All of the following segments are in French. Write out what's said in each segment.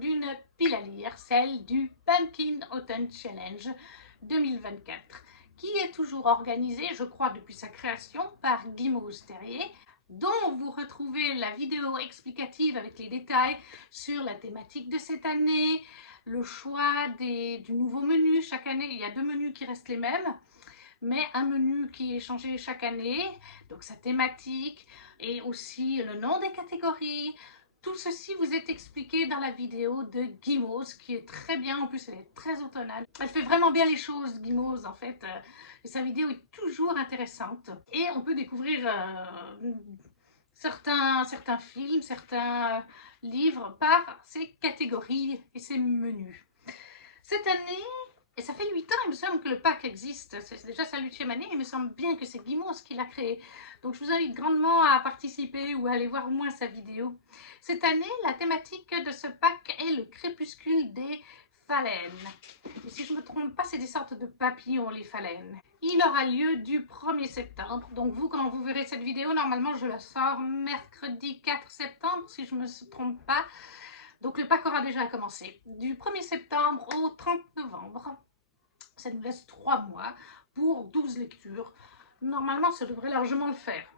d'une pile à lire, celle du Pumpkin Autumn Challenge 2024, qui est toujours organisée, je crois, depuis sa création par Guy Terrier, dont vous retrouvez la vidéo explicative avec les détails sur la thématique de cette année, le choix du nouveau menu. Chaque année, il y a 2 menus qui restent les mêmes, mais un menu qui est changé chaque année, donc sa thématique et aussi le nom des catégories. Tout ceci vous est expliqué dans la vidéo de Guimauve, qui est très bien, en plus elle est très automnale. Elle fait vraiment bien les choses, Guimauve, en fait, et sa vidéo est toujours intéressante. Et on peut découvrir certains films, certains livres par ces catégories et ces menus. Cette année, et ça fait 8 ans, il me semble que le pack existe, c'est déjà sa 8e année, il me semble bien que c'est Guimauve qui l'a créé. Donc je vous invite grandement à participer ou à aller voir au moins sa vidéo. Cette année, la thématique de ce pack est le crépuscule des phalènes. Et si je ne me trompe pas, c'est des sortes de papillons, les phalènes. Il aura lieu du 1er septembre. Donc vous, quand vous verrez cette vidéo, normalement je la sors mercredi 4 septembre, si je ne me trompe pas. Donc le pack aura déjà commencé. Du 1er septembre au 30 novembre, ça nous laisse 3 mois pour 12 lectures. Normalement, ça devrait largement le faire.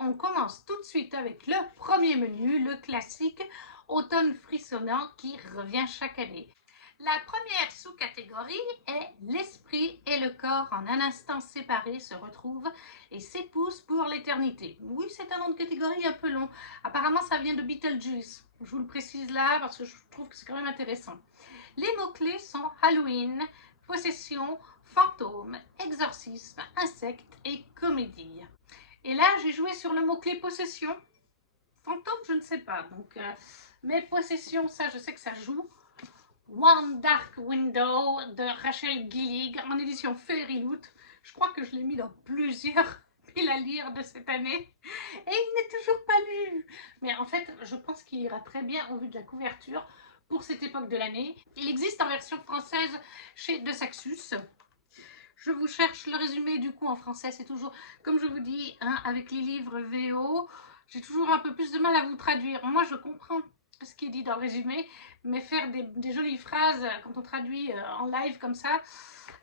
On commence tout de suite avec le premier menu, le classique Automne frissonnant qui revient chaque année. La première sous-catégorie est l'esprit et le corps en un instant séparés se retrouvent et s'épousent pour l'éternité. Oui, c'est un nom de catégorie un peu long. Apparemment, ça vient de Beetlejuice. Je vous le précise là parce que je trouve que c'est quand même intéressant. Les mots-clés sont Halloween, possession, fantôme, exorcisme, insecte et comédie. Et là, j'ai joué sur le mot-clé possession. Fantôme, je ne sais pas. Donc, mais possession, ça, je sais que ça joue. One Dark Window de Rachel Gillig en édition Fairyloot. Je crois que je l'ai mis dans plusieurs piles à lire de cette année. Et il n'est toujours pas lu. Mais en fait, je pense qu'il ira très bien au vu de la couverture pour cette époque de l'année. Il existe en version française chez De Saxus. Je vous cherche le résumé du coup en français. C'est toujours, comme je vous dis, hein, avec les livres VO, j'ai toujours un peu plus de mal à vous traduire. Moi, je comprends ce qui est dit dans le résumé, mais faire des jolies phrases quand on traduit en live comme ça.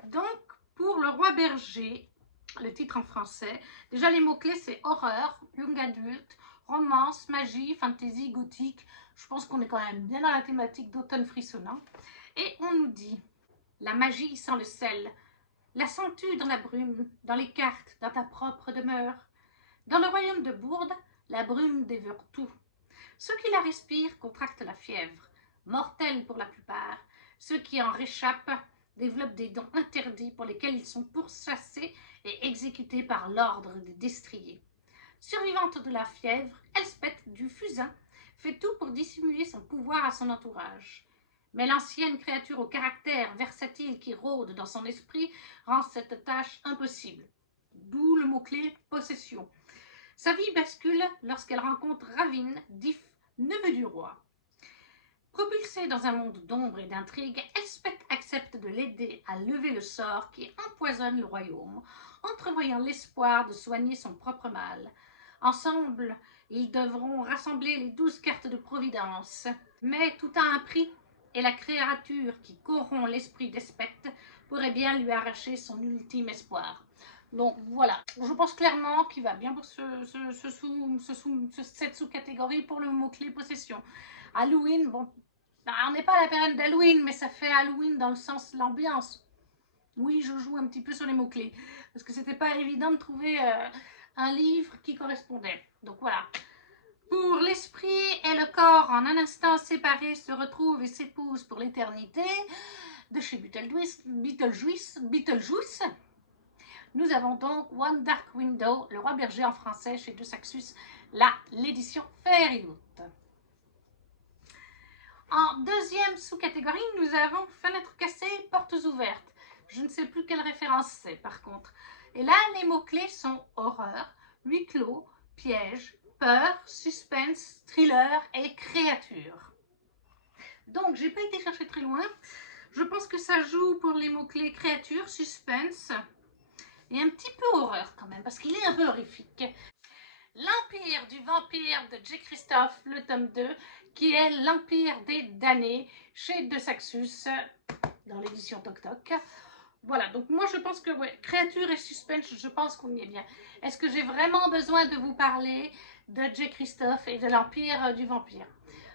Donc, pour Le Roi Berger, le titre en français, déjà les mots-clés c'est horreur, young adulte, romance, magie, fantasy, gothique. Je pense qu'on est quand même bien dans la thématique d'automne frissonnant. Et on nous dit, la magie sans le sel, la sens-tu dans la brume, dans les cartes, dans ta propre demeure? Dans le royaume de Bourde, la brume dévore tout. Ceux qui la respirent contractent la fièvre, mortelle pour la plupart. Ceux qui en réchappent développent des dons interdits pour lesquels ils sont pourchassés et exécutés par l'ordre des destriers. Survivante de la fièvre, Elspeth du Fusain fait tout pour dissimuler son pouvoir à son entourage. Mais l'ancienne créature au caractère versatile qui rôde dans son esprit rend cette tâche impossible. D'où le mot-clé possession. Sa vie bascule lorsqu'elle rencontre Ravin, Diff, neveu du roi. Propulsée dans un monde d'ombre et d'intrigue, Elspeth accepte de l'aider à lever le sort qui empoisonne le royaume, entrevoyant l'espoir de soigner son propre mal. Ensemble, ils devront rassembler les 12 cartes de Providence. Mais tout a un prix, et la créature qui corrompt l'esprit d'Elspeth pourrait bien lui arracher son ultime espoir. Donc voilà, je pense clairement qu'il va bien pour cette sous-catégorie pour le mot-clé possession. Halloween, bon, on n'est pas à la période d'Halloween, mais ça fait Halloween dans le sens l'ambiance. Oui, je joue un petit peu sur les mots-clés, parce que c'était pas évident de trouver un livre qui correspondait. Donc voilà. Pour l'esprit et le corps en un instant séparés se retrouvent et s'épousent pour l'éternité, de chez Beetlejuice, nous avons donc One Dark Window, Le Roi Berger en français chez De Saxus, là, l'édition Fairyloot. En deuxième sous-catégorie, nous avons Fenêtres cassées, portes ouvertes. Je ne sais plus quelle référence c'est par contre. Et là, les mots-clés sont horreur, huis clos, piège, peur, suspense, thriller et créature. Donc, j'ai pas été chercher très loin. Je pense que ça joue pour les mots-clés créature, suspense et un petit peu horreur quand même, parce qu'il est un peu horrifique. L'Empire du vampire de J. Christophe, le tome 2, qui est l'Empire des damnés chez De Saxus dans l'édition Toc Toc. Voilà, donc moi je pense que ouais, créature et suspense, je pense qu'on y est bien. Est-ce que j'ai vraiment besoin de vous parler de J. Christophe et de l'Empire du Vampire?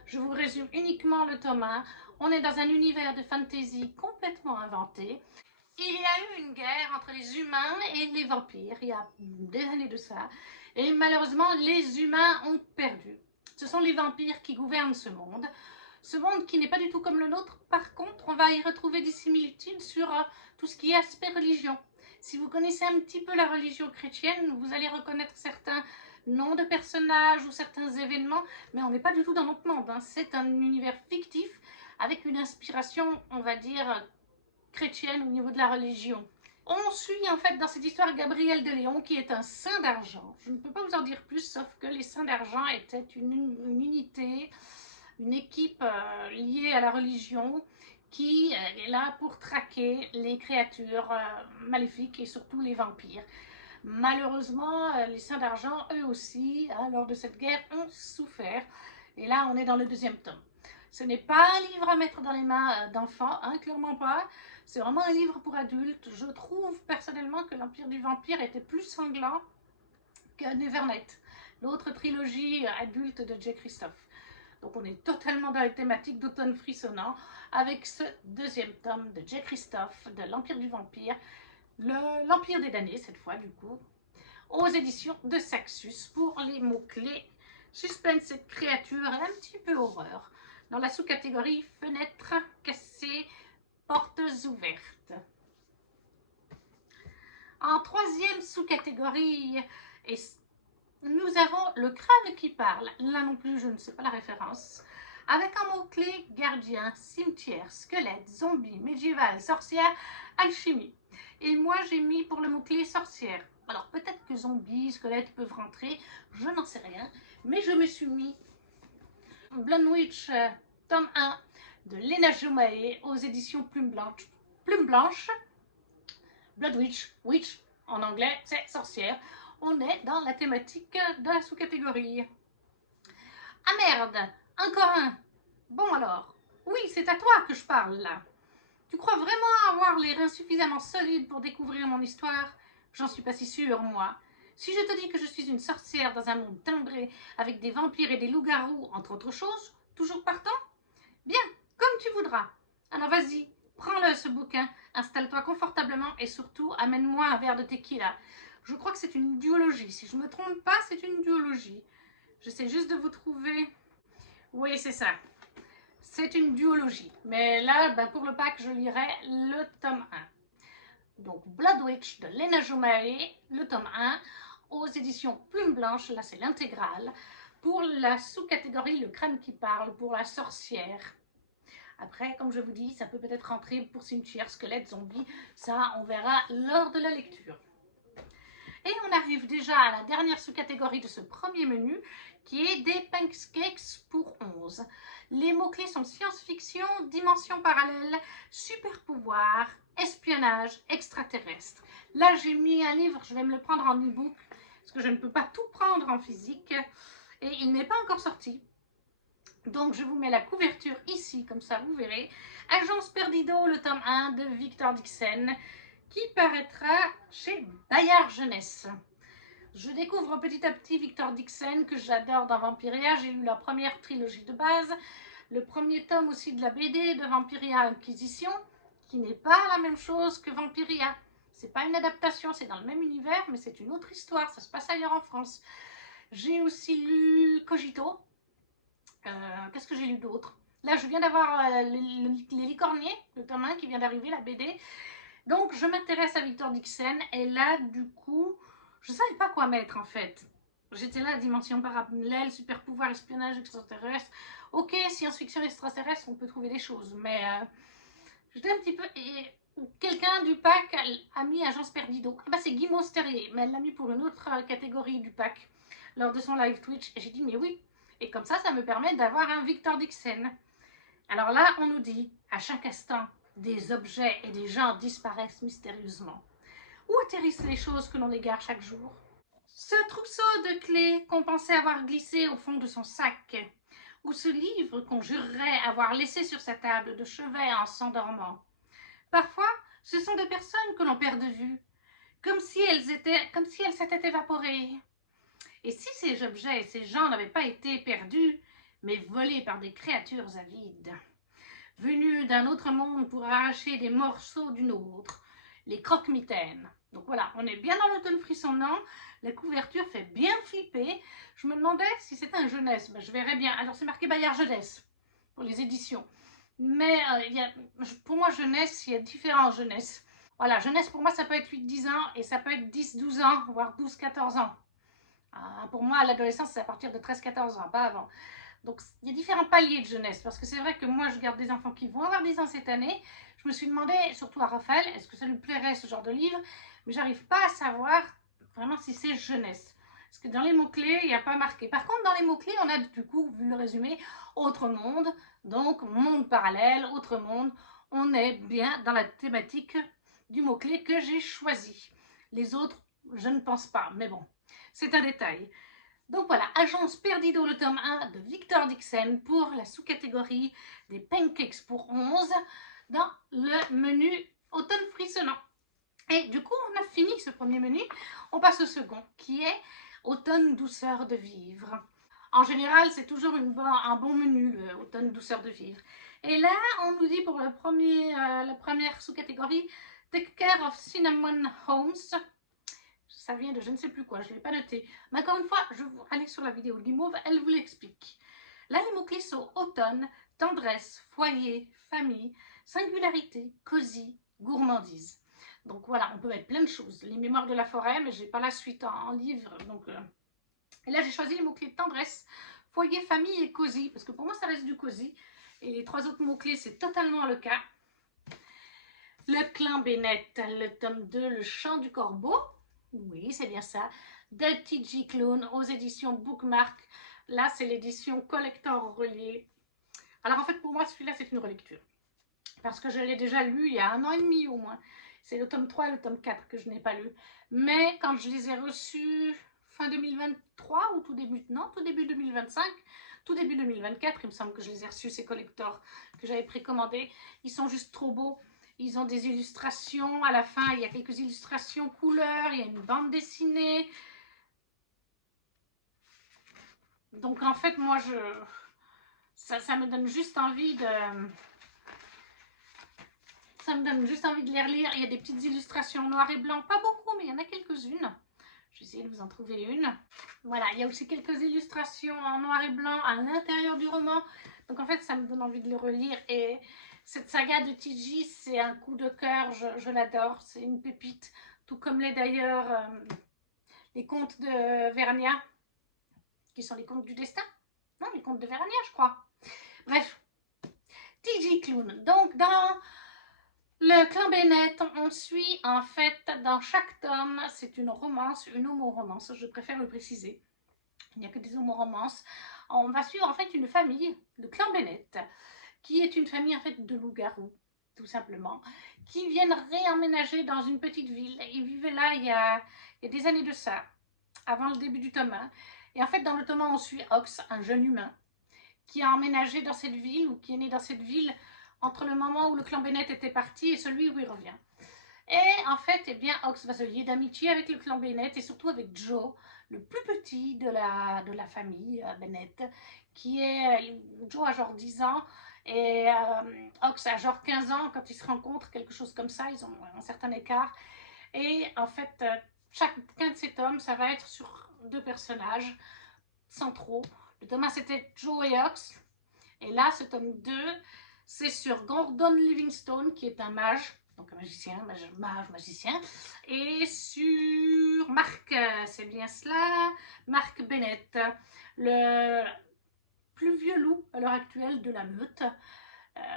Je vous résume uniquement le tome 1. On est dans un univers de fantasy complètement inventé. Il y a eu une guerre entre les humains et les vampires, il y a des années de ça. Et malheureusement, les humains ont perdu. Ce sont les vampires qui gouvernent ce monde. Ce monde qui n'est pas du tout comme le nôtre. Par contre, on va y retrouver des similitudes sur tout ce qui est aspect religion. Si vous connaissez un petit peu la religion chrétienne, vous allez reconnaître certains noms de personnages ou certains événements, mais on n'est pas du tout dans notre monde, hein. C'est un univers fictif avec une inspiration, on va dire, chrétienne au niveau de la religion. On suit en fait dans cette histoire Gabriel de Léon qui est un saint d'argent. Je ne peux pas vous en dire plus, sauf que les saints d'argent étaient une unité, une équipe liée à la religion qui est là pour traquer les créatures maléfiques et surtout les vampires. Malheureusement, les saints d'argent, eux aussi, lors de cette guerre, ont souffert. Et là, on est dans le deuxième tome. Ce n'est pas un livre à mettre dans les mains d'enfants, hein, clairement pas. C'est vraiment un livre pour adultes. Je trouve personnellement que l'Empire du Vampire était plus sanglant que Nevernight, l'autre trilogie adulte de J. Christophe. Donc on est totalement dans les thématiques d'automne frissonnant avec ce deuxième tome de J. Christophe de l'Empire du Vampire, l'Empire des damnés cette fois du coup, aux éditions de Saxus pour les mots-clés suspense et créature et un petit peu horreur dans la sous-catégorie fenêtres cassées, portes ouvertes. En troisième sous-catégorie, nous avons le crâne qui parle. Là non plus, je ne sais pas la référence. Avec un mot-clé gardien, cimetière, squelette, zombie, médiéval, sorcière, alchimie. Et moi, j'ai mis pour le mot-clé sorcière. Alors, peut-être que zombie, squelette peuvent rentrer, je n'en sais rien. Mais je me suis mis Blood Witch, tome 1 de Lena Jomae aux éditions Plume Blanche. Plume Blanche, Blood Witch, witch en anglais, c'est sorcière. On est dans la thématique de la sous-catégorie. Ah merde, encore un. Bon alors, oui, c'est à toi que je parle là. Tu crois vraiment avoir les reins suffisamment solides pour découvrir mon histoire? J'en suis pas si sûre, moi. Si je te dis que je suis une sorcière dans un monde timbré avec des vampires et des loups-garous, entre autres choses, toujours partant? Bien, comme tu voudras. Alors vas-y, prends-le ce bouquin, installe-toi confortablement et surtout amène-moi un verre de tequila. Je crois que c'est une duologie. Si je ne me trompe pas, c'est une duologie. J'essaie juste de vous trouver. Oui, c'est ça. C'est une duologie. Mais là, pour le pack, je lirai le tome 1. Donc, Blood Witch de Lena Jomae, le tome 1, aux éditions Plume Blanche. Là, c'est l'intégrale. Pour la sous-catégorie Le crâne qui parle, pour la sorcière. Après, comme je vous dis, ça peut peut-être rentrer pour cimetière, squelette, zombie. Ça, on verra lors de la lecture. Et on arrive déjà à la dernière sous-catégorie de ce premier menu, qui est des pancakes pour 11. Les mots-clés sont science-fiction, dimension parallèle, super pouvoir, espionnage, extraterrestre. Là, j'ai mis un livre, je vais me le prendre en e-book, parce que je ne peux pas tout prendre en physique, et il n'est pas encore sorti. Donc, je vous mets la couverture ici, comme ça, vous verrez. Agence Perdido, le tome 1 de Victor Dixon, qui paraîtra chez Bayard Jeunesse. Je découvre petit à petit Victor Dixon, que j'adore dans Vampiria. J'ai lu la première trilogie de base, le premier tome aussi de la BD de Vampiria Inquisition, qui n'est pas la même chose que Vampiria. C'est pas une adaptation, c'est dans le même univers, mais c'est une autre histoire, ça se passe ailleurs en France. J'ai aussi lu Cogito. Qu'est-ce que j'ai lu d'autre? Là, je viens d'avoir les Licorniers, le tome 1 qui vient d'arriver, la BD. Donc, je m'intéresse à Victor Dixon. Et là, du coup, je ne savais pas quoi mettre, en fait. J'étais là, dimension parallèle, super pouvoir, espionnage extraterrestre. Ok, science-fiction extraterrestre, on peut trouver des choses. Mais j'étais un petit peu... Quelqu'un du pack a mis Agence Perdido. Ah bah, c'est Guy Mosterier, mais elle l'a mis pour une autre catégorie du pack lors de son live Twitch. Et j'ai dit, mais oui. Et comme ça me permet d'avoir un Victor Dixon. Alors là, on nous dit, à chaque instant, des objets et des gens disparaissent mystérieusement. Où atterrissent les choses que l'on égare chaque jour? Ce trousseau de clés qu'on pensait avoir glissé au fond de son sac. ou ce livre qu'on jurerait avoir laissé sur sa table de chevet en s'endormant. Parfois, ce sont des personnes que l'on perd de vue, comme si elles s'étaient évaporées. Et si ces objets et ces gens n'avaient pas été perdus, mais volés par des créatures avides, venues d'un autre monde pour arracher des morceaux d'une autre, les croque-mitaines. Donc voilà, on est bien dans l'automne frissonnant, la couverture fait bien flipper. Je me demandais si c'était un jeunesse, ben, je verrais bien. Alors c'est marqué Bayard Jeunesse pour les éditions. Mais pour moi, jeunesse, il y a différentes jeunesses. Voilà, jeunesse pour moi, ça peut être 8-10 ans et ça peut être 10-12 ans, voire 12-14 ans. Pour moi, l'adolescence, c'est à partir de 13-14 ans, pas avant. Donc, il y a différents paliers de jeunesse, parce que c'est vrai que moi, je garde des enfants qui vont avoir 10 ans cette année. Je me suis demandé, surtout à Raphaël, est-ce que ça lui plairait ce genre de livre? Mais j'arrive pas à savoir vraiment si c'est jeunesse. Parce que dans les mots-clés, il n'y a pas marqué. Par contre, dans les mots-clés, on a du coup, vu le résumé, autre monde, donc monde parallèle, autre monde. On est bien dans la thématique du mot-clé que j'ai choisi. Les autres, je ne pense pas, mais bon, c'est un détail. Donc voilà, Agence Perdido, le tome 1 de Victor Dixon pour la sous-catégorie des Pancakes pour 11 dans le menu automne frissonnant. Et du coup, on a fini ce premier menu. On passe au second, qui est automne douceur de vivre. En général, c'est toujours un bon menu, le automne douceur de vivre. Et là, on nous dit pour la première sous-catégorie, Take Care of Cinnamon Homes. Ça vient de je ne sais plus quoi, je ne l'ai pas noté. Mais encore une fois, je vais aller sur la vidéo de Guimauve, elle vous l'explique. Là, les mots-clés sont automne, tendresse, foyer, famille, singularité, cosy, gourmandise. Donc voilà, on peut mettre plein de choses. Les mémoires de la forêt, mais je n'ai pas la suite en livre. Donc, Et là, j'ai choisi les mots-clés tendresse, foyer, famille et cosy, parce que pour moi, ça reste du cosy. Et les trois autres mots-clés, c'est totalement le cas. Le clan Bennett, le tome 2, le chant du corbeau. Oui, c'est bien ça. De T.J. Klune aux éditions Bookmark. Là, c'est l'édition collector reliée. Alors, en fait, pour moi, celui-là, c'est une relecture. Parce que je l'ai déjà lu il y a 1 an et demi au moins. C'est le tome 3 et le tome 4 que je n'ai pas lu. Mais quand je les ai reçus fin 2023 ou tout début 2025, tout début 2024, il me semble que je les ai reçus, ces collectors que j'avais précommandés. Ils sont juste trop beaux. Ils ont des illustrations. À la fin, il y a quelques illustrations couleurs. Il y a une bande dessinée. Donc, en fait, moi, ça me donne juste envie de... Ça me donne juste envie de les relire. Il y a des petites illustrations noir et blanc. Pas beaucoup, mais il y en a quelques-unes. Je vais essayer de vous en trouver une. Voilà, il y a aussi quelques illustrations en noir et blanc à l'intérieur du roman. Donc, en fait, ça me donne envie de le relire. Et cette saga de T.J., c'est un coup de cœur. Je l'adore. C'est une pépite. Tout comme l'est d'ailleurs les contes de Vernia, qui sont les contes du destin. Non, les contes de Vernia, je crois. Bref, T.J. Klune. Donc, dans le clan Bennett, on suit en fait dans chaque tome, c'est une romance, une homo-romance, je préfère le préciser. Il n'y a que des homo-romances. On va suivre en fait une famille, le clan Bennett, qui est une famille en fait de loups-garous, tout simplement, qui viennent réemménager dans une petite ville. Ils vivaient là il y a des années de ça, avant le début du tome 1. Et en fait, dans le tome 1, on suit Ox, un jeune humain, qui a emménagé dans cette ville, ou qui est né dans cette ville, entre le moment où le clan Bennett était parti et celui où il revient. Et en fait, eh bien, Ox va se lier d'amitié avec le clan Bennett et surtout avec Joe, le plus petit de la famille Bennett, qui est... Joe a genre 10 ans et Ox a genre 15 ans quand ils se rencontrent, quelque chose comme ça, ils ont un certain écart. Et en fait, chacun de ces tomes, ça va être sur 2 personnages, sans trop. Le tome 1, c'était Joe et Ox. Et là, ce tome 2, c'est sur Gordon Livingstone, qui est un mage, donc un magicien, magicien, et sur Mark, c'est bien cela, Mark Bennett, le plus vieux loup à l'heure actuelle de la meute,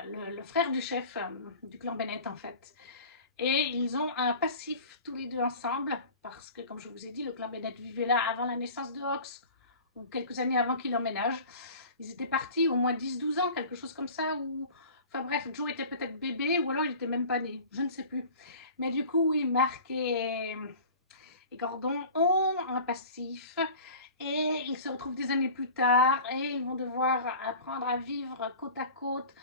le frère du chef du clan Bennett en fait. Et ils ont un passif tous les deux ensemble, parce que comme je vous ai dit, le clan Bennett vivait là avant la naissance de Ox, ou quelques années avant qu'il emménage. Ils étaient partis au moins 10-12 ans, quelque chose comme ça, ou... Enfin bref, Joe était peut-être bébé, ou alors il était même pas né, je ne sais plus. Mais du coup, oui, Mark et Gordon ont un passif, Et ils se retrouvent des années plus tard et ils vont devoir apprendre à vivre côte à côte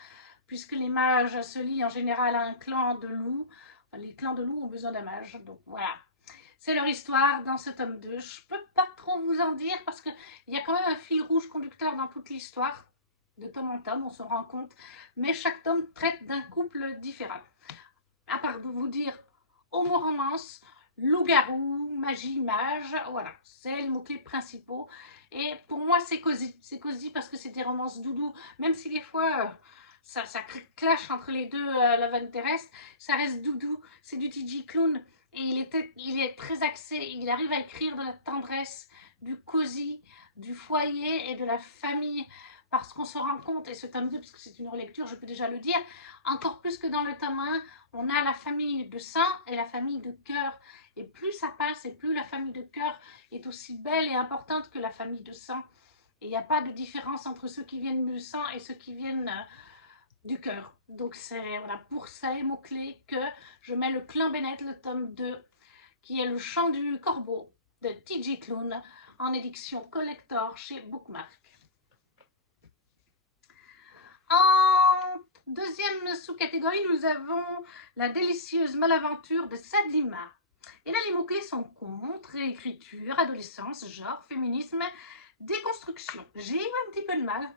puisque les mages se lient en général à un clan de loups. Enfin, les clans de loups ont besoin d'un mage, donc voilà. C'est leur histoire dans ce tome 2. Je ne peux pas trop vous en dire parce qu'il y a quand même un fil rouge conducteur dans toute l'histoire. De tome en tome, on se rend compte. Mais chaque tome traite d'un couple différent. À part de vous dire homo-romance, loup-garou, magie, mage, voilà, c'est les mots-clés principaux. Et pour moi, c'est cosy. C'est cosy parce que c'est des romances doudou, même si des fois, ça clash entre les deux Love Interest, ça reste doudou. C'est du TJ Klune et il est très axé, il arrive à écrire de la tendresse, du cosy, du foyer et de la famille. Parce qu'on se rend compte, et ce tome 2, puisque c'est une relecture, je peux déjà le dire, encore plus que dans le tome 1, on a la famille de sang et la famille de cœur. Et plus ça passe, et plus la famille de cœur est aussi belle et importante que la famille de sang. Et il n'y a pas de différence entre ceux qui viennent du sang et ceux qui viennent du cœur. Donc c'est voilà, pour ces mots-clés que je mets le Clan Bennett, le tome 2, qui est le chant du corbeau de TJ Klune, en édition collector chez Bookmark. En deuxième sous-catégorie, nous avons la délicieuse malaventure de Sadima. Et là, les mots-clés sont conte, réécriture, adolescence, genre, féminisme, déconstruction. J'ai eu un petit peu de mal.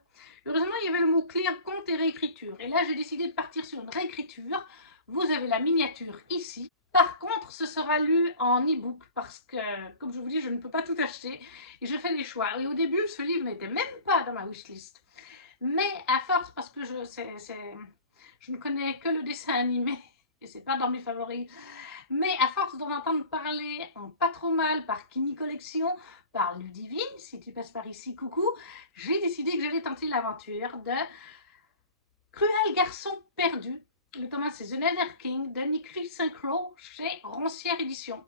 Heureusement, il y avait le mot-clé conte et réécriture. Et là, j'ai décidé de partir sur une réécriture. Vous avez la miniature ici. Par contre, ce sera lu en e-book parce que, comme je vous dis, je ne peux pas tout acheter. Et je fais des choix. Et au début, ce livre n'était même pas dans ma wishlist. Mais à force, parce que je ne connais que le dessin animé, et c'est pas dans mes favoris, mais à force d'en entendre parler en pas trop mal par Kimi Collection, par Ludivine, si tu passes par ici, coucou, j'ai décidé que j'allais tenter l'aventure de Cruel Garçon Perdu. Le tome 1, c'est The Nether King de Nicky Synchro chez Roncière Édition.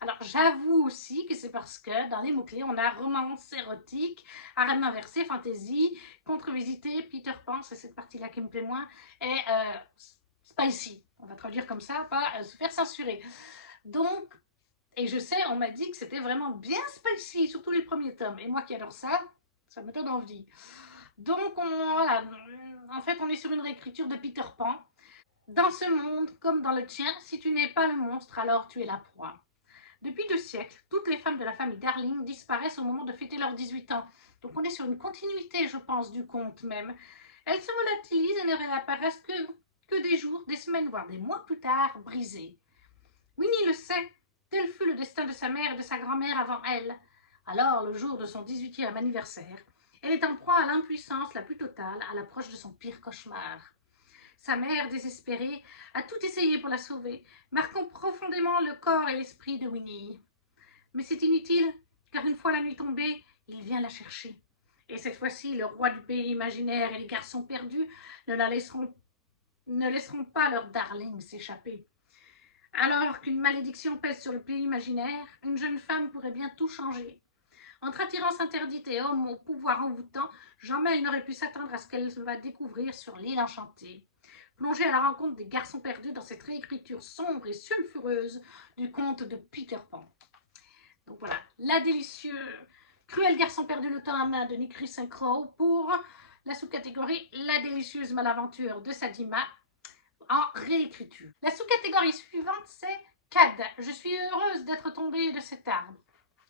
Alors, j'avoue aussi que c'est parce que dans les mots-clés, on a romance érotique, harem inversé, fantasy, contre-visité, Peter Pan, c'est cette partie-là qui me plaît moins, et spicy, on va traduire comme ça, pas se faire censurer. Donc, et je sais, on m'a dit que c'était vraiment bien spicy, surtout les premiers tomes, et moi qui adore ça, ça me donne envie. Donc, voilà, en fait, on est sur une réécriture de Peter Pan. Dans ce monde, comme dans le tien, si tu n'es pas le monstre, alors tu es la proie. Depuis 2 siècles, toutes les femmes de la famille Darling disparaissent au moment de fêter leurs 18 ans. Donc on est sur une continuité, je pense, du conte même. Elles se volatilisent et ne réapparaissent que des jours, des semaines, voire des mois plus tard, brisées. Winnie le sait, tel fut le destin de sa mère et de sa grand-mère avant elle. Alors, le jour de son 18e anniversaire, elle est en proie à l'impuissance la plus totale à l'approche de son pire cauchemar. Sa mère, désespérée, a tout essayé pour la sauver, marquant profondément le corps et l'esprit de Winnie. Mais c'est inutile, car une fois la nuit tombée, il vient la chercher. Et cette fois-ci, le roi du pays imaginaire et les garçons perdus ne laisseront pas leur darling s'échapper. Alors qu'une malédiction pèse sur le pays imaginaire, une jeune femme pourrait bien tout changer. Entre attirance interdite et homme au pouvoir envoûtant, jamais elle n'aurait pu s'attendre à ce qu'elle va découvrir sur l'île enchantée. Plongée à la rencontre des garçons perdus dans cette réécriture sombre et sulfureuse du conte de Peter Pan. Donc voilà, la délicieuse Cruel Garçon perdu, le temps à main de Nicky Synchro pour la sous-catégorie La délicieuse malaventure de Sadima en réécriture. La sous-catégorie suivante, c'est CAD. Je suis heureuse d'être tombée de cet arbre.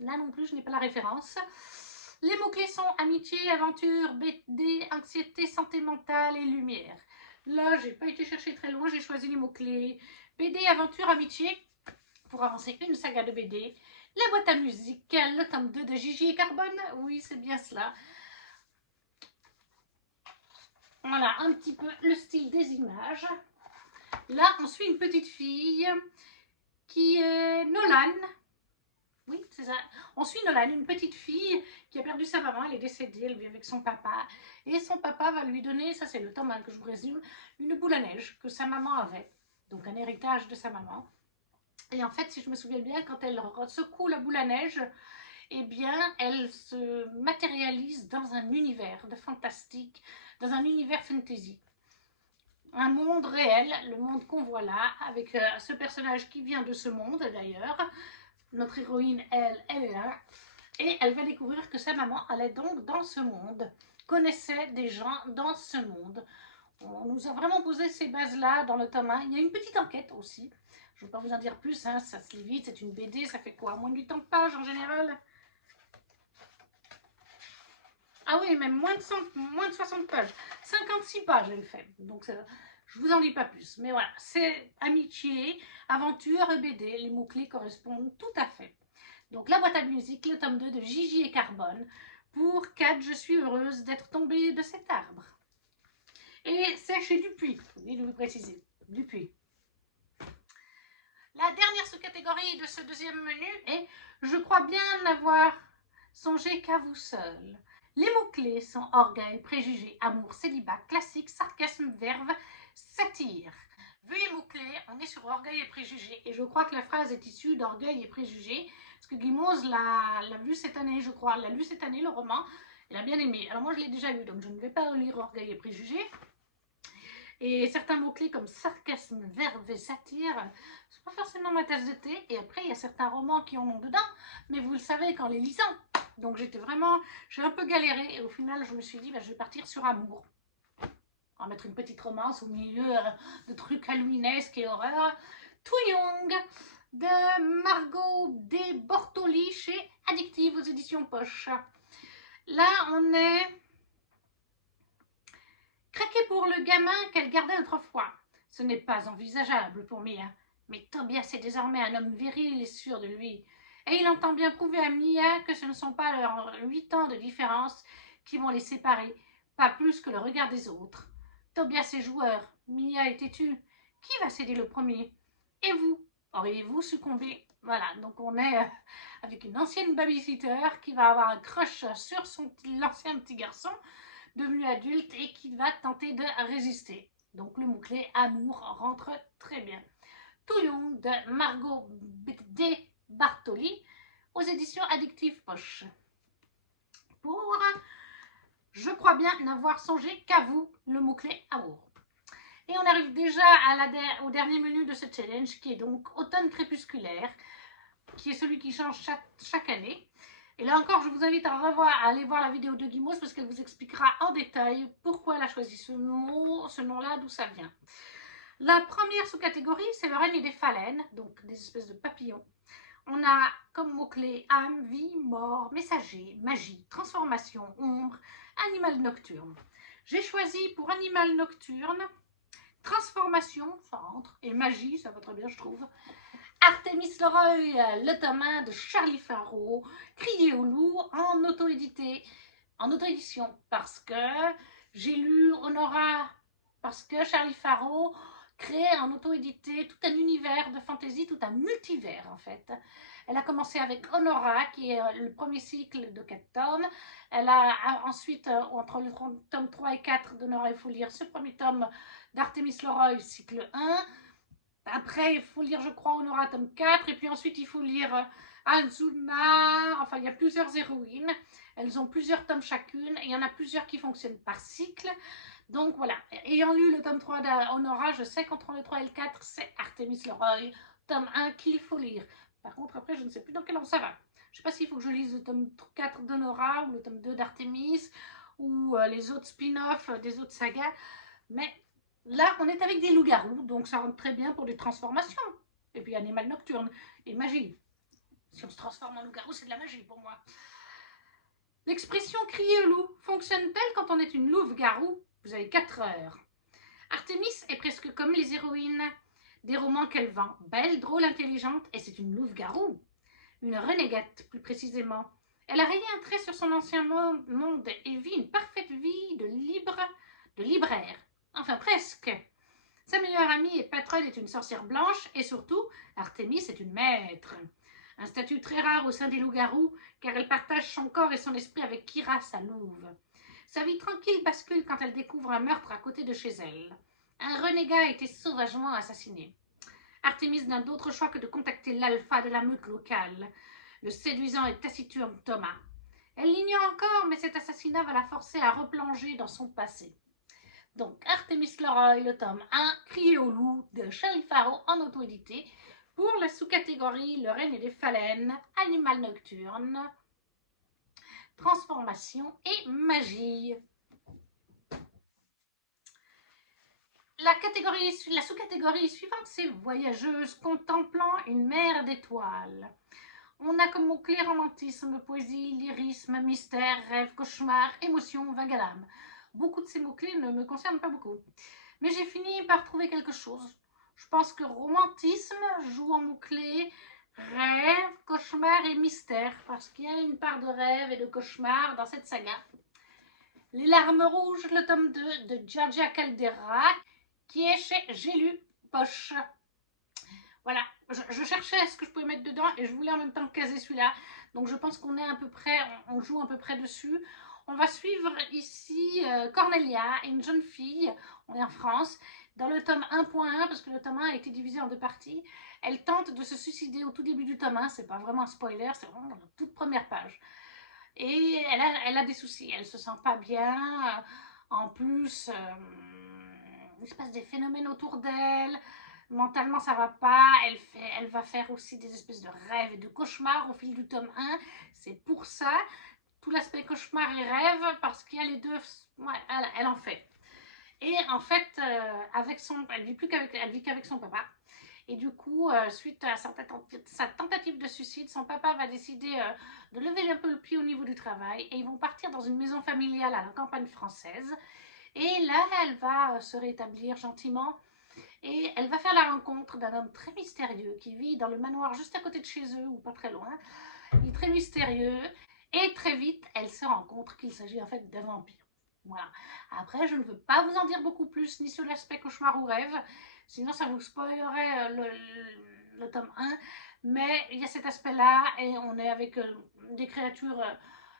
Là non plus, je n'ai pas la référence. Les mots-clés sont amitié, aventure, BD, anxiété, santé mentale et lumière. Là, j'ai pas été chercher très loin, j'ai choisi les mots-clés BD, aventure, amitié, pour avancer une saga de BD. La boîte à musique, le tome 2 de Gigi et Carbone, oui, c'est bien cela. Voilà, un petit peu le style des images. Là, on suit une petite fille qui est Nolan. Oui, c'est ça. On suit Nolan, une petite fille qui a perdu sa maman, elle est décédée, elle vit avec son papa. Et son papa va lui donner, ça c'est le tome 1 que je vous résume, une boule à neige que sa maman avait. Donc un héritage de sa maman. Et en fait, si je me souviens bien, quand elle secoue la boule à neige, eh bien, elle se matérialise dans un univers de fantastique, dans un univers fantasy. Un monde réel, le monde qu'on voit là, avec ce personnage qui vient de ce monde d'ailleurs. Notre héroïne, elle est là. Et elle va découvrir que sa maman allait donc dans ce monde, connaissait des gens dans ce monde. On nous a vraiment posé ces bases-là dans le tome 1. Il y a une petite enquête aussi. Je ne vais pas vous en dire plus, hein, ça se lit vite, c'est une BD, ça fait quoi? Moins de 80 pages en général? Ah oui, même moins de 60 pages. 56 pages, elle fait. Donc, je vous en dis pas plus. Mais voilà, c'est amitié, aventure et BD. Les mots-clés correspondent tout à fait. Donc, la boîte à musique, le tome 2 de Gigi et Carbone. Pour 4, je suis heureuse d'être tombée de cet arbre. Et c'est chez Dupuis, oublié de vous préciser. Dupuis. La dernière sous-catégorie de ce deuxième menu est « Je crois bien n'avoir songé qu'à vous seul ». Les mots-clés sont orgueil, préjugé, amour, célibat, classique, sarcasme, verve, satire. Vu les mots-clés, on est sur orgueil et préjugé. Et je crois que la phrase est issue d'orgueil et préjugé. Parce que Guimauze l'a vu cette année, je crois. L'a lu cette année, le roman. Elle a bien aimé. Alors moi, je l'ai déjà lu, donc je ne vais pas lire orgueil et préjugé. Et certains mots-clés comme sarcasme, verve et satire, c'est pas forcément ma tasse de thé. Et après, il y a certains romans qui en ont dedans. Mais vous le savez qu'en les lisant, donc j'ai un peu galéré et au final je me suis dit, je vais partir sur amour. On va mettre une petite romance au milieu de trucs halloweenesques et horreur. Too Young de Margot D. Bortoli chez Addictive aux éditions Poche. Là on est craqué pour le gamin qu'elle gardait autrefois. Ce n'est pas envisageable pour Mia, mais Tobias est désormais un homme viril et sûr de lui. Et il entend bien prouver à Mia que ce ne sont pas leurs 8 ans de différence qui vont les séparer, pas plus que le regard des autres. Tobias est joueur, Mia est têtue. Qui va céder le premier? Et vous, auriez-vous succombé? Voilà, donc on est avec une ancienne babysitter qui va avoir un crush sur l'ancien petit garçon devenu adulte et qui va tenter de résister. Donc le mot-clé amour rentre très bien. Too Young de Margot D. Bartoli aux éditions Addictive Poche. Pour Je crois bien n'avoir songé qu'à vous, le mot-clé amour. Et on arrive déjà au dernier menu de ce challenge qui est donc Automne crépusculaire, qui est celui qui change chaque année. Et là encore, je vous invite à aller voir la vidéo de Guimauze parce qu'elle vous expliquera en détail pourquoi elle a choisi ce nom-là, d'où ça vient. La première sous-catégorie, c'est le règne des phalènes, donc des espèces de papillons. On a comme mots-clés âme, vie, mort, messager, magie, transformation, ombre, animal nocturne. J'ai choisi pour animal nocturne, transformation, ça rentre, et magie, ça va très bien je trouve. Artemis Leroy, le tome 1 de Charlie Faro, Crier au loup en auto-édition, parce que j'ai lu Honora, parce que Charlie Faro crée en auto-édité tout un univers de fantasy, tout un multivers en fait. Elle a commencé avec Honora, qui est le premier cycle de 4 tomes. Elle a ensuite, entre le tome 3 et 4 d'Honora, il faut lire ce premier tome d'Artemis Leroy, cycle 1. Après, il faut lire, je crois, Honora tome 4. Et puis ensuite, il faut lire Azuna. Enfin, il y a plusieurs héroïnes. Elles ont plusieurs tomes chacune. Et il y en a plusieurs qui fonctionnent par cycle. Donc voilà. Ayant lu le tome 3 d'Honora, je sais qu'entre le 3 et le 4, c'est Artemis Leroy, tome 1 qu'il faut lire. Par contre, après, je ne sais plus dans quel ordre ça va. Je ne sais pas s'il faut que je lise le tome 4 d'Honora ou le tome 2 d'Artemis ou les autres spin-offs des autres sagas. Mais là, on est avec des loups-garous, donc ça rentre très bien pour des transformations. Et puis animal nocturne et magie. Si on se transforme en loup-garou, c'est de la magie pour moi. L'expression crier au loup fonctionne-t-elle quand on est une louve-garou? Vous avez 4 heures. Artemis est presque comme les héroïnes des romans qu'elle vend. Belle, drôle, intelligente, et c'est une louve-garou. Une renégate, plus précisément. Elle a rayé un trait sur son ancien monde et vit une parfaite vie de libraire. Enfin, presque. Sa meilleure amie et patronne est une sorcière blanche et surtout, Artemis est une maître. Un statut très rare au sein des loups-garous car elle partage son corps et son esprit avec Kira, sa louve. Sa vie tranquille bascule quand elle découvre un meurtre à côté de chez elle. Un renégat a été sauvagement assassiné. Artemis n'a d'autre choix que de contacter l'alpha de la meute locale, le séduisant et taciturne Thomas. Elle l'ignore encore, mais cet assassinat va la forcer à replonger dans son passé. Donc, Artemis Leroy, le tome 1, Crier au loup de Charlie Faro en auto-édité pour la sous-catégorie Le règne des phalènes, animal nocturne. transformation et magie. La sous-catégorie suivante, c'est voyageuse contemplant une mer d'étoiles. On a comme mots-clés romantisme, poésie, lyrisme, mystère, rêve, cauchemar, émotion, vague à l'âme. Beaucoup de ces mots-clés ne me concernent pas beaucoup. Mais j'ai fini par trouver quelque chose. Je pense que romantisme joue en mots-clés rêve, cauchemar et mystère, parce qu'il y a une part de rêve et de cauchemar dans cette saga. Les larmes rouges, le tome 2 de Giorgia Caldera, qui est chez J'ai lu Poche. Voilà, je cherchais ce que je pouvais mettre dedans et je voulais en même temps caser celui-là. Donc je pense qu'on est à peu près, on joue à peu près dessus. On va suivre ici Cornelia, une jeune fille, on est en France, dans le tome 1.1, parce que le tome 1 a été divisé en deux parties. Elle tente de se suicider au tout début du tome 1, c'est pas vraiment un spoiler, c'est vraiment la toute première page. Et elle a des soucis, elle se sent pas bien, en plus, il se passe des phénomènes autour d'elle, mentalement ça va pas, elle va faire aussi des espèces de rêves et de cauchemars au fil du tome 1, c'est pour ça, tout l'aspect cauchemar et rêve, parce qu'il y a les deux, ouais, elle en fait. Et en fait, elle vit plus qu'avec son papa. Et du coup, suite à sa tentative de suicide, son papa va décider de lever un peu le pied au niveau du travail et ils vont partir dans une maison familiale à la campagne française. Et là, elle va se rétablir gentiment et elle va faire la rencontre d'un homme très mystérieux qui vit dans le manoir juste à côté de chez eux ou pas très loin. Il est très mystérieux et très vite, elle se rend compte qu'il s'agit en fait d'un vampire. Voilà. Après, je ne veux pas vous en dire beaucoup plus, ni sur l'aspect cauchemar ou rêve, sinon ça vous spoilerait le tome 1. Mais il y a cet aspect-là, et on est avec des créatures.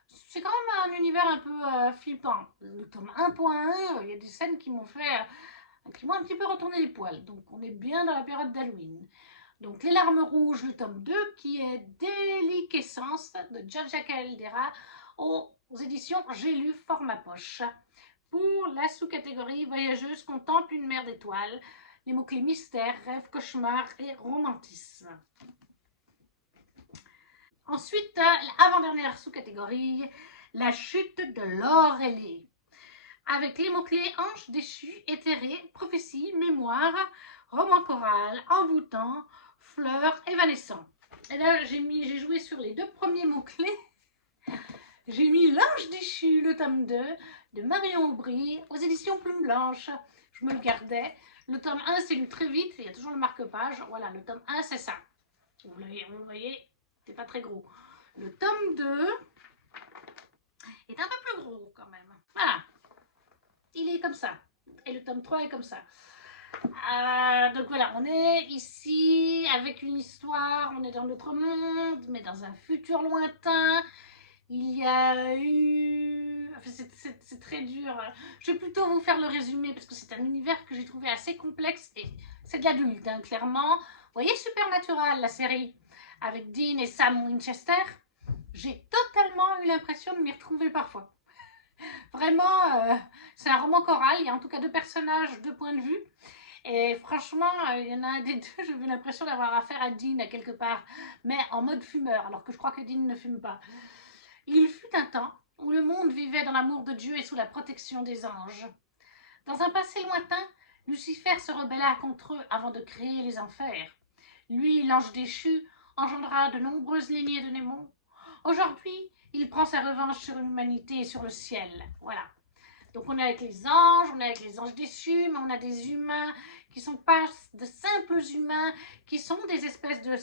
C'est quand même un univers un peu flippant. Le tome 1.1, il y a des scènes qui m'ont un petit peu retourné les poils. Donc on est bien dans la période d'Halloween. Donc Les larmes rouges, le tome 2, qui est Déliquescence de Giorgia Caldera aux éditions J'ai lu format poche. Pour la sous-catégorie voyageuse contemple une mer d'étoiles, les mots-clés mystère, rêve, cauchemar et romantisme. Ensuite, l'avant-dernière sous-catégorie, la chute de l'Aurélie. Avec les mots-clés ange déchu, éthéré, prophétie, mémoire, roman choral, envoûtant, fleurs, évanescent. Et là, j'ai joué sur les deux premiers mots-clés. J'ai mis l'ange déchu, le tome 2, de Marion Aubry, aux éditions Plume Blanche. Je me le gardais. Le tome 1, c'est lu très vite, il y a toujours le marque-page. Voilà, le tome 1, c'est ça. Vous voyez, c'est pas très gros. Le tome 2 est un peu plus gros quand même. Voilà. Il est comme ça. Et le tome 3 est comme ça. Donc voilà, on est ici avec une histoire, on est dans notre monde, mais dans un futur lointain. Il y a eu... Enfin, c'est très dur. Je vais plutôt vous faire le résumé parce que c'est un univers que j'ai trouvé assez complexe et c'est de l'adulte, hein, clairement. Vous voyez Supernatural, la série, avec Dean et Sam Winchester? J'ai totalement eu l'impression de m'y retrouver parfois. Vraiment, c'est un roman choral, il y a en tout cas deux personnages, deux points de vue. Et franchement, il y en a un des deux, j'ai eu l'impression d'avoir affaire à Dean à quelque part, mais en mode fumeur, alors que je crois que Dean ne fume pas. Il fut un temps où le monde vivait dans l'amour de Dieu et sous la protection des anges. Dans un passé lointain, Lucifer se rebella contre eux avant de créer les enfers. Lui, l'ange déchu, engendra de nombreuses lignées de démons. Aujourd'hui, il prend sa revanche sur l'humanité et sur le ciel. Voilà. Donc on est avec les anges, on est avec les anges déchus, mais on a des humains qui ne sont pas de simples humains, qui sont des espèces de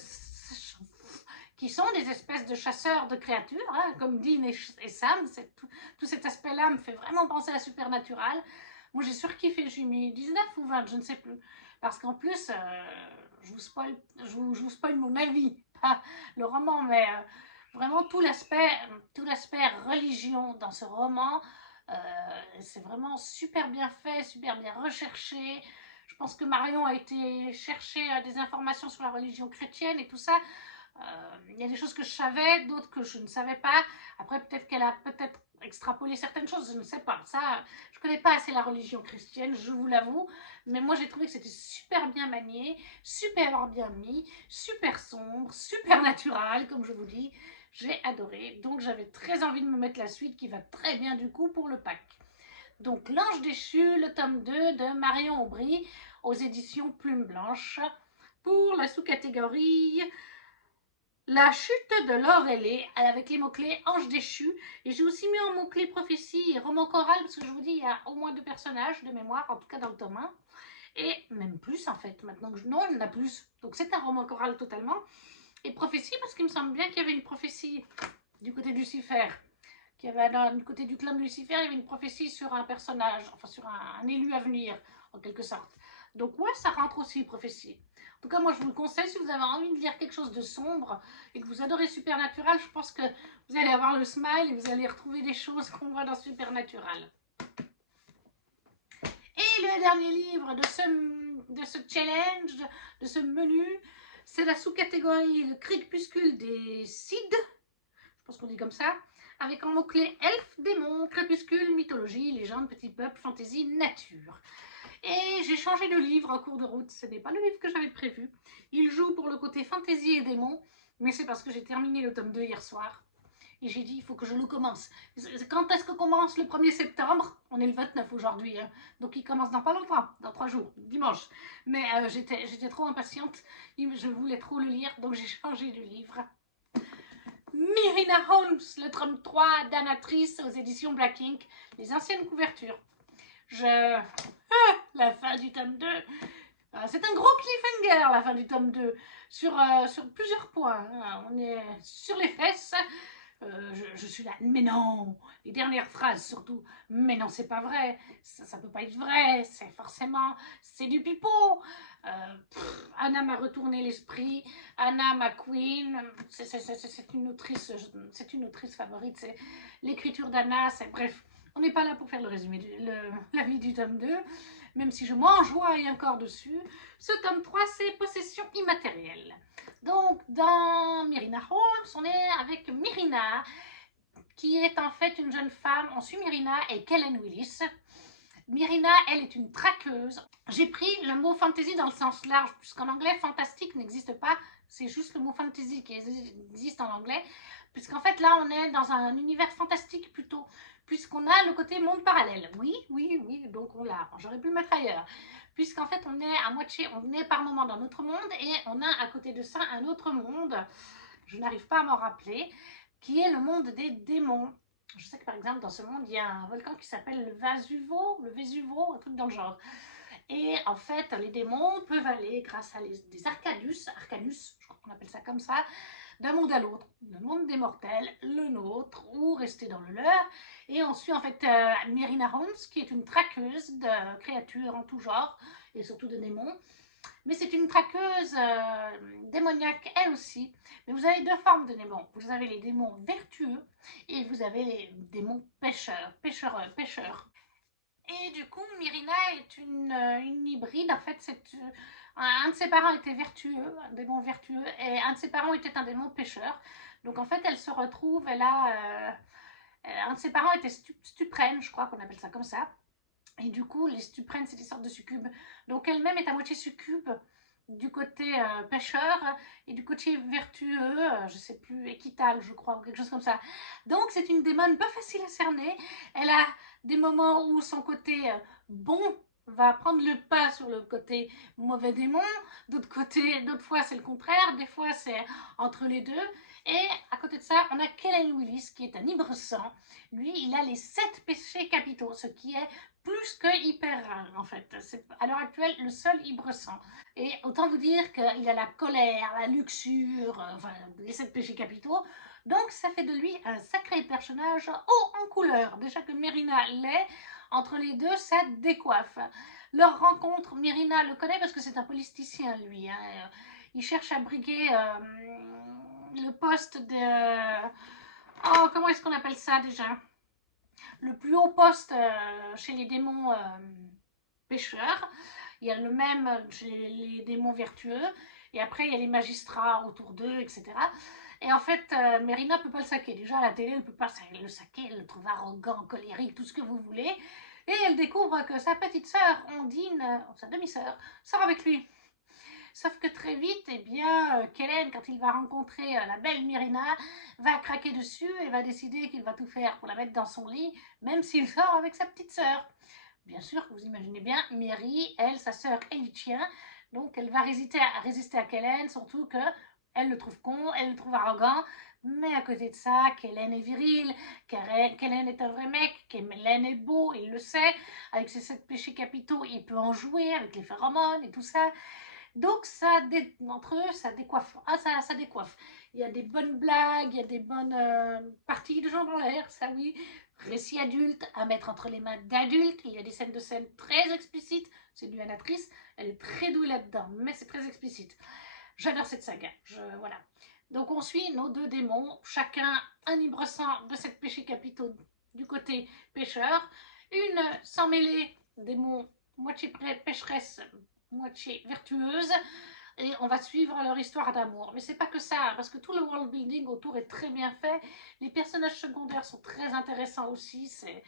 chasseurs de créatures, hein, comme Dean et Sam. Tout cet aspect-là me fait vraiment penser à Supernatural. Moi j'ai surkiffé, j'ai mis 19 ou 20, je ne sais plus. Parce qu'en plus, je vous spoil mon avis, pas le roman, mais vraiment tout l'aspect religion dans ce roman, c'est vraiment super bien fait, super bien recherché. Je pense que Marion a été chercher des informations sur la religion chrétienne et tout ça. Il y a des choses que je savais, d'autres que je ne savais pas. Après, peut-être qu'elle a peut-être extrapolé certaines choses, je ne sais pas. Ça, je ne connais pas assez la religion chrétienne, je vous l'avoue. Mais moi, j'ai trouvé que c'était super bien manié, super bien mis, super sombre, super naturel, comme je vous dis. J'ai adoré, donc j'avais très envie de me mettre la suite qui va très bien du coup pour le pack. Donc L'Ange déchu, le tome 2 de Marion Aubry aux éditions Plume Blanche pour la sous-catégorie La chute de l'Aurélie avec les mots-clés Ange déchu. Et j'ai aussi mis en mots-clés prophétie et roman choral parce que je vous dis, il y a au moins 2 personnages de mémoire, en tout cas dans le tome 1. Et même plus en fait, maintenant que non, il y en a plus. Donc c'est un roman choral totalement. Et prophétie parce qu'il me semble bien qu'il y avait une prophétie du côté de Lucifer. Qu'il y avait du côté du clan de Lucifer, il y avait une prophétie sur un personnage, enfin sur un élu à venir, en quelque sorte. Donc ouais, ça rentre aussi, prophétie. En tout cas, moi je vous le conseille, si vous avez envie de lire quelque chose de sombre et que vous adorez Supernatural, je pense que vous allez avoir le smile et vous allez retrouver des choses qu'on voit dans Supernatural. Et le dernier livre de ce challenge, de ce menu, c'est la sous-catégorie Le crépuscule des Cides, je pense qu'on dit comme ça, avec en mots-clés elfes, démons, crépuscule, mythologie, légende, petit peuple, fantaisie, nature. Et j'ai changé de livre en cours de route, ce n'est pas le livre que j'avais prévu. Il joue pour le côté fantaisie et démons, mais c'est parce que j'ai terminé le tome 2 hier soir. Et j'ai dit, il faut que je le commence. Quand est-ce que commence le 1er septembre? On est le 29 aujourd'hui, hein. Donc il commence dans pas longtemps, dans 3 jours, dimanche. Mais j'étais trop impatiente, je voulais trop le lire, donc j'ai changé de livre. Myrina Holmes, le tome 3 d'Anatrice aux éditions Black Ink, les anciennes couvertures. La fin du tome 2. C'est un gros cliffhanger, la fin du tome 2, sur plusieurs points. On est sur les fesses. Je suis là, mais non, les dernières phrases surtout, mais non, c'est pas vrai, ça peut pas être vrai, c'est du pipeau. Anna m'a retourné l'esprit, Anna McQueen, c'est une autrice favorite, c'est l'écriture d'Anna, bref, on n'est pas là pour faire le résumé de la vie du tome 2, même si je m'enjoille encore dessus. Ce tome 3, c'est Possession immatérielle. Donc, dans Myrina Holmes, on est avec Myrina, qui est en fait une jeune femme. On suit Myrina et Kellen Willis. Myrina, elle est une traqueuse. J'ai pris le mot fantasy dans le sens large, puisqu'en anglais, fantastique n'existe pas. C'est juste le mot fantasy qui existe en anglais. Puisqu'en fait, là, on est dans un univers fantastique plutôt, puisqu'on a le côté monde parallèle. Oui, donc j'aurais pu le mettre ailleurs. Puisqu'en fait, on est à moitié, on est par moment dans notre monde, et on a à côté de ça un autre monde, je n'arrive pas à m'en rappeler, qui est le monde des démons. Je sais que par exemple, dans ce monde, il y a un volcan qui s'appelle le Vésuvo, un truc dans le genre. Et en fait, les démons peuvent aller, grâce à des arcanus, je crois qu'on appelle ça comme ça, d'un monde à l'autre, le monde des mortels, le nôtre, ou rester dans le leur. Et on suit en fait Myrina Holmes, qui est une traqueuse de créatures en tout genre, et surtout de démons. Mais c'est une traqueuse démoniaque elle aussi. Mais vous avez 2 formes de démons. Vous avez les démons vertueux et vous avez les démons pêcheurs. Et du coup, Myrina est une hybride. En fait, un de ses parents était vertueux, un démon vertueux, et un de ses parents était un démon pêcheur. Donc en fait, elle se retrouve, un de ses parents était stuprène, je crois qu'on appelle ça comme ça. Et du coup, les stuprènes, c'est des sortes de succubes. Donc elle-même est à moitié succube du côté pêcheur et du côté vertueux, je sais plus, équitable, je crois, ou quelque chose comme ça. Donc c'est une démone pas facile à cerner. Elle a des moments où son côté bon va prendre le pas sur le côté mauvais démon, d'autres fois c'est le contraire, des fois c'est entre les deux. Et à côté de ça, on a Kellen Willis qui est un ivre-sang. Lui, il a les 7 péchés capitaux, ce qui est plus que hyper rare en fait. C'est à l'heure actuelle le seul ivre-sang. Et autant vous dire qu'il a la colère, la luxure, enfin les 7 péchés capitaux. Donc ça fait de lui un sacré personnage haut en couleur. Déjà que Myrina l'est, entre les deux ça décoiffe. Leur rencontre, Myrina le connaît parce que c'est un politicien lui. Hein. Il cherche à briguer le poste de... Oh, comment est-ce qu'on appelle ça déjà? Le plus haut poste chez les démons pêcheurs. Il y a le même chez les démons vertueux. Et après, il y a les magistrats autour d'eux, etc. Et en fait, Myrina ne peut pas le saquer. Déjà, à la télé, elle ne peut pas le saquer. Elle le trouve arrogant, colérique, tout ce que vous voulez. Et elle découvre que sa petite sœur, Ondine, sa demi-sœur, sort avec lui. Sauf que très vite, eh bien, Kellen, quand il va rencontrer la belle Myrina, va craquer dessus et va décider qu'il va tout faire pour la mettre dans son lit, même s'il sort avec sa petite sœur. Bien sûr, vous imaginez bien, Mary, elle, sa sœur, elle lui tient, donc elle va résister à Kellen, surtout que elle le trouve con, elle le trouve arrogant, mais à côté de ça, Kellen est viril, Kellen est un vrai mec, Kellen est beau, il le sait, avec ses 7 péchés capitaux, il peut en jouer avec les phéromones et tout ça. Donc entre eux, ça décoiffe. Ah, ça décoiffe. Il y a des bonnes blagues, il y a des bonnes parties de jambes en l'air, ça oui. Récit adulte à mettre entre les mains d'adultes. Il y a des scènes de scène très explicites. C'est du Anatrice, elle est très douée là-dedans, mais c'est très explicite. J'adore cette saga. Voilà. Donc on suit nos deux démons, chacun un libre sang de cette péché capitaux du côté pêcheur, une sans mêler démon moitié pécheresse, moitié vertueuse, et on va suivre leur histoire d'amour. Mais c'est pas que ça, parce que tout le world building autour est très bien fait. Les personnages secondaires sont très intéressants aussi. C'est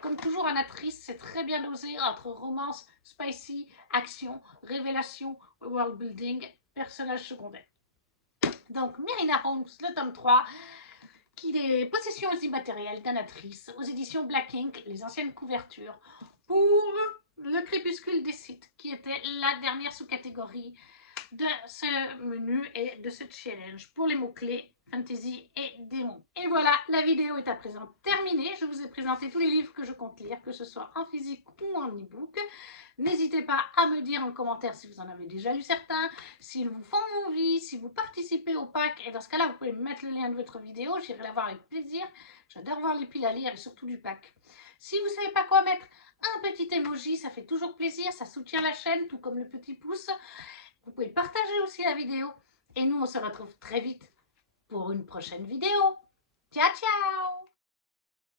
comme toujours Anatrice, c'est très bien dosé entre romance, spicy, action, révélation, world building, personnages secondaires. Donc Myrina Holmes, le tome 3, qui est Possessions immatérielles d'Anatrice, aux éditions Black Ink, les anciennes couvertures, pour le crépuscule des sites, qui était la dernière sous-catégorie de ce menu et de ce challenge pour les mots-clés fantasy et démons. Et voilà, la vidéo est à présent terminée. Je vous ai présenté tous les livres que je compte lire, que ce soit en physique ou en e-book. N'hésitez pas à me dire en commentaire si vous en avez déjà lu certains, s'ils vous font envie, si vous participez au pack. Et dans ce cas-là, vous pouvez me mettre le lien de votre vidéo. J'irai la voir avec plaisir. J'adore voir les piles à lire et surtout du pack. Si vous ne savez pas quoi mettre, un petit emoji, ça fait toujours plaisir. Ça soutient la chaîne, tout comme le petit pouce. Vous pouvez partager aussi la vidéo. Et nous, on se retrouve très vite pour une prochaine vidéo. Ciao, ciao!